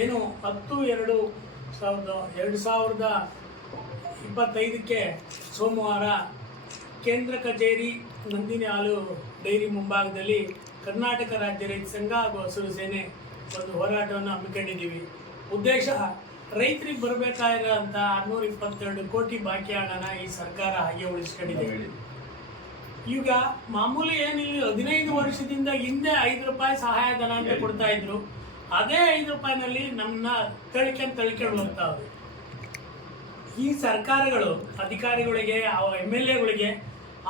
ಏನು 10/2/2025 ಸೋಮವಾರ ಕೇಂದ್ರ ಕಚೇರಿ ನಂದಿನಿ ಹಾಲು ಡೈರಿ ಮುಂಭಾಗದಲ್ಲಿ ಕರ್ನಾಟಕ ರಾಜ್ಯ ರೈತ ಸಂಘ ಹಾಗೂ ಹಸಿರು ಸೇನೆ ಒಂದು ಹೋರಾಟವನ್ನು ಹಮ್ಮಿಕೊಂಡಿದ್ದೀವಿ. ಉದ್ದೇಶ ರೈತರಿಗೆ ಬರಬೇಕಾಗಿರೋಂಥ 622 ಕೋಟಿ ಬಾಕಿ ಹಣನ ಈ ಸರ್ಕಾರ ಹಾಗೆ ಉಳಿಸ್ಕೊಂಡಿದೆ. ಈಗ ಮಾಮೂಲಿ ಏನಿಲ್ಲ, 15 ವರ್ಷದಿಂದ ಹಿಂದೆ 5 ರೂಪಾಯಿ ಸಹಾಯಧನ ಅಂತ ಕೊಡ್ತಾ ಇದ್ರು. ಅದೇ 5 ರೂಪಾಯಿನಲ್ಲಿ ನಮ್ಮನ್ನ ತಳ್ಕೊಂಡು ಹೋಗ್ತಾವೆ. ಈ ಸರ್ಕಾರಗಳು ಅಧಿಕಾರಿಗಳಿಗೆ MLAಗಳಿಗೆ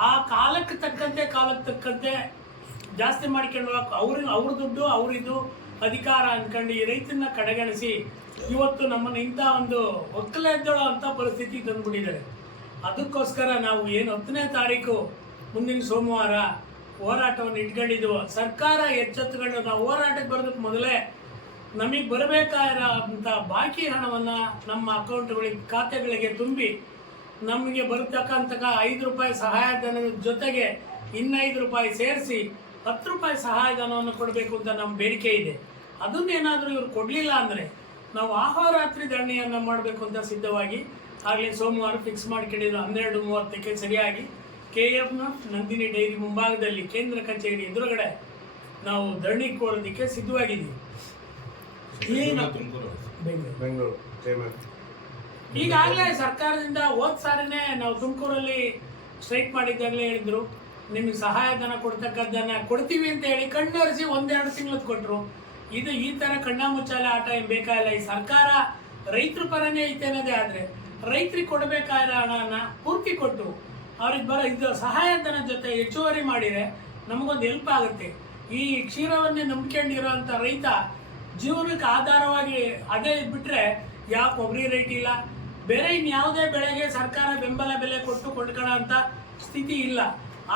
ಆ ಕಾಲಕ್ಕೆ ತಕ್ಕಂತೆ ಜಾಸ್ತಿ ಮಾಡ್ಕೊಂಡು ಅವ್ರ ದುಡ್ಡು ಅವರಿದು ಅಧಿಕಾರ ಅಂದ್ಕೊಂಡು ಈ ರೈತನ ಕಡೆಗಣಿಸಿ ಇವತ್ತು ನಮ್ಮನ್ನು ಇಂಥ ಒಂದು ಒಕ್ಕಲೆದ್ದಳೋ ಅಂತ ಪರಿಸ್ಥಿತಿ ತಂದುಬಿಟ್ಟಿದ್ದಾರೆ. ಅದಕ್ಕೋಸ್ಕರ ನಾವು ಏನು 10ನೇ ತಾರೀಕು ಮುಂದಿನ ಸೋಮವಾರ ಹೋರಾಟವನ್ನು ಇಟ್ಕೊಂಡಿದ್ದೆವು. ಸರ್ಕಾರ ಎಚ್ಚೆತ್ತುಕೊಂಡು ನಾವು ಹೋರಾಟಕ್ಕೆ ಬರೋದಕ್ಕೆ ಮೊದಲೇ ನಮಗೆ ಬರಬೇಕಾಗಿರೋಂಥ ಬಾಕಿ ಹಣವನ್ನು ನಮ್ಮ ಖಾತೆಗಳಿಗೆ ತುಂಬಿ ನಮಗೆ ಬರತಕ್ಕಂಥ 5 ರೂಪಾಯಿ ಸಹಾಯಧನದ ಜೊತೆಗೆ ಇನ್ನು 5 ರೂಪಾಯಿ ಸೇರಿಸಿ 10 ರೂಪಾಯಿ ಸಹಾಯಧನವನ್ನು ಕೊಡಬೇಕು ಅಂತ ನಮ್ಮ ಬೇಡಿಕೆ ಇದೆ. ಅದನ್ನೇನಾದರೂ ಇವರು ಕೊಡಲಿಲ್ಲ ಅಂದರೆ ನಾವು ಅಹೋರಾತ್ರಿ ಧರಣಿಯನ್ನು ಮಾಡಬೇಕು ಅಂತ ಸಿದ್ಧವಾಗಿ ಆಗಲೇ ಸೋಮವಾರ ಫಿಕ್ಸ್ ಮಾಡ್ಕೊಂಡಿದ್ದು 12:30ಕ್ಕೆ ಸರಿಯಾಗಿ KFF ನಂದಿನಿ ಡೈರಿ ಮುಂಭಾಗದಲ್ಲಿ ಕೇಂದ್ರ ಕಚೇರಿ ಎದುರುಗಡೆ ನಾವು ಧರಣಿ ಕೋರೋದಕ್ಕೆ ಸಿದ್ಧವಾಗಿದ್ದೀವಿ. ಈಗಾಗಲೇ ಸರ್ಕಾರದಿಂದ ಹೋದ ಸಾರಿನೇ ನಾವು ತುಮಕೂರಲ್ಲಿ ಸ್ಟ್ರೈಕ್ ಮಾಡಿದ್ದಾಗಲೇ ಹೇಳಿದ್ರು, ನಿಮಗೆ ಸಹಾಯಧನ ಕೊಡ್ತಕ್ಕದ್ದನ್ನು ಕೊಡ್ತೀವಿ ಅಂತ ಹೇಳಿ ಕಣ್ಣೊರೆಸಿ 1-2 ತಿಂಗಳದ್ದು ಕೊಟ್ಟರು. ಇದು ಈ ಥರ ಕಣ್ಣಾಮುಚ್ಚಾಲೆ ಆಟ ಏನು ಬೇಕಾಗಿಲ್ಲ. ಈ ಸರ್ಕಾರ ರೈತರ ಪರನೇ ಐತೆ ಅನ್ನೋದೇ ಆದರೆ ರೈತರಿಗೆ ಕೊಡಬೇಕಾಗಿರೋ ಹಣನ ಪೂರ್ತಿ ಕೊಟ್ಟು ಅವ್ರಿಗೆ ಇದು ಸಹಾಯಧನ ಜೊತೆ ಹೆಚ್ಚುವರಿ ಮಾಡಿದರೆ ನಮಗೊಂದು ಹೆಲ್ಪ್ ಆಗುತ್ತೆ. ಈ ಕ್ಷೀರವನ್ನೇ ನಂಬ್ಕೊಂಡಿರೋಂಥ ರೈತ ಜೀವನಕ್ಕೆ ಆಧಾರವಾಗಿ ಅದೇ ಬಿಟ್ಟರೆ ಯಾವ ಕೊಬ್ಬರಿ ರೇಟ್ ಇಲ್ಲ, ಬೇರೆ ಇನ್ಯಾವುದೇ ಬೆಳೆಗೆ ಸರ್ಕಾರ ಬೆಂಬಲ ಬೆಲೆ ಕೊಟ್ಟು ಕೊಂಡ್ಕೊಳ್ಳೋ ಅಂಥ ಸ್ಥಿತಿ ಇಲ್ಲ.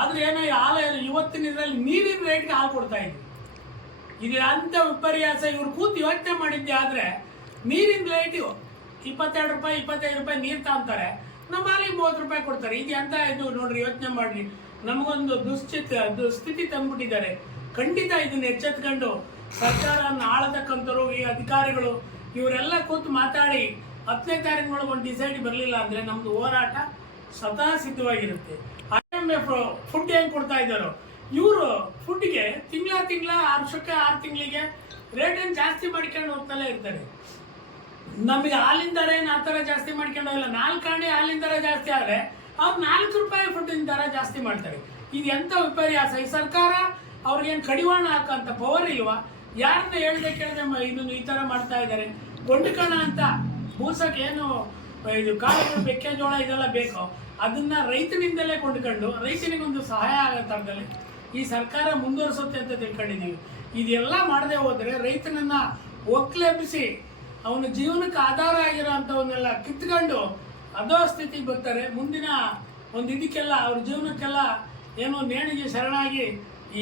ಆದರೆ ಏನೋ ಹಾಲು ಇವತ್ತಿನ ಇದರಲ್ಲಿ ನೀರಿನ ರೇಟ್ಗೆ ಹಾಲು ಕೊಡ್ತಾ ಇದ್ವಿ. ಇದು ಅಂಥ ವಿಪರ್ಯಾಸ. ಇವ್ರು ಕೂತು ಯೋಚನೆ ಮಾಡಿದ್ದೆ ಆದರೆ ನೀರಿನ ರೇಟು 22 ರೂಪಾಯಿ 25 ರೂಪಾಯಿ ನೀರು ತಗೊಂತಾರೆ, ನಮ್ಮ ಹಾಲಿಗೆ 30 ರೂಪಾಯಿ ಕೊಡ್ತಾರೆ. ಇದು ಎಂತ ಇದು ನೋಡ್ರಿ, ಯೋಚನೆ ಮಾಡ್ರಿ. ನಮಗೊಂದು ದುಸ್ಥಿತಿ ತಂದ್ಬಿಟ್ಟಿದ್ದಾರೆ. ಖಂಡಿತ ಇದನ್ನ ಎಚ್ಚೆತ್ಕೊಂಡು ಸರ್ಕಾರವನ್ನು ಆಳತಕ್ಕಂಥವ್ರು ಈ ಅಧಿಕಾರಿಗಳು ಇವರೆಲ್ಲ ಕೂತು ಮಾತಾಡಿ 10ನೇ ತಾರೀಕಿನೊಳಗೆ ಒಂದು ಡಿಸೈಡ್ ಬರಲಿಲ್ಲ ಅಂದರೆ ನಮ್ಮದು ಹೋರಾಟ ಸ್ವತಃ ಸಿದ್ಧವಾಗಿರುತ್ತೆ. IMF ಫುಡ್ ಹೆಂಗೆ ಕೊಡ್ತಾ ಇದ್ದಾರೋ ಇವರು ಫುಡ್ಗೆ ತಿಂಗಳ 6 ತಿಂಗಳಿಗೆ ರೇಟನ್ನು ಜಾಸ್ತಿ ಮಾಡ್ಕೊಂಡು ಹೋಗ್ತಲೇ ಇರ್ತಾರೆ. ನಮಗೆ ಹಾಲಿನ ದರ ಏನು ಆ ಥರ ಜಾಸ್ತಿ ಮಾಡ್ಕೊಂಡು ಹೋಗಿಲ್ಲ. 4 ಆಣೆ ಹಾಲಿನ ದರ ಜಾಸ್ತಿ ಆದರೆ ಅವ್ರು 4 ರೂಪಾಯಿ ಫುಡ್ಡಿನ ದರ ಜಾಸ್ತಿ ಮಾಡ್ತಾರೆ. ಇದು ಎಂಥ ವಿಪರ್ಯಾಸ. ಈ ಸರ್ಕಾರ ಅವ್ರಿಗೇನು ಕಡಿವಾಣ ಹಾಕೋಂಥ ಪವರ್ ಇಲ್ವಾ? ಯಾರನ್ನ ಹೇಳಿದೆ ಕೇಳಿದೆ ಇದನ್ನು ಈ ಥರ ಮಾಡ್ತಾ ಇದ್ದಾರೆ. ಕೊಂಡ್ಕೋಣ ಅಂತ ಬೂಸಕ್ಕೆ ಏನು ಇದು ಕಾಳುಗಳು ಮೆಕ್ಕೆಜೋಳ ಇದೆಲ್ಲ ಬೇಕೋ ಅದನ್ನ ರೈತನಿಂದಲೇ ಕೊಂಡ್ಕೊಂಡು ರೈತನಿಗೊಂದು ಸಹಾಯ ಆಗೋ ಥರದಲ್ಲಿ ಈ ಸರ್ಕಾರ ಮುಂದುವರಿಸುತ್ತೆ ಅಂತ ತಿಳ್ಕೊಂಡಿದ್ದೀವಿ. ಇದೆಲ್ಲ ಮಾಡದೆ ಹೋದರೆ ರೈತನನ್ನ ಒಕ್ಕಲೆಬ್ಬಿಸಿ ಅವನ ಜೀವನಕ್ಕೆ ಆಧಾರ ಆಗಿರೋಂಥವನ್ನೆಲ್ಲ ಕಿತ್ಕೊಂಡು ಅದೋ ಸ್ಥಿತಿಗೆ ಬರ್ತಾರೆ. ಮುಂದಿನ ಒಂದು ಇದಕ್ಕೆಲ್ಲ ಅವ್ರ ಜೀವನಕ್ಕೆಲ್ಲ ಏನೋ ನೇಣಿಗೆ ಶರಣಾಗಿ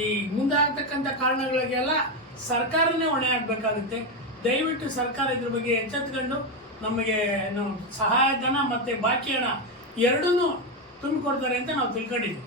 ಈ ಮುಂದಾಗ್ತಕ್ಕಂಥ ಕಾರಣಗಳಿಗೆಲ್ಲ ಸರ್ಕಾರನೇ ಹೊಣೆ ಆಗಬೇಕಾಗುತ್ತೆ. ದಯವಿಟ್ಟು ಸರ್ಕಾರ ಇದ್ರ ಬಗ್ಗೆ ಎಚ್ಚೆತ್ಕೊಂಡು ನಮಗೆ ಸಹಾಯಧನ ಮತ್ತು ಬಾಕಿ ಹಣ ಎರಡನ್ನೂ ತುಂಬಿಕೊಡ್ತಾರೆ ಅಂತ ನಾವು ತಿಳ್ಕೊಂಡಿದ್ದೀವಿ.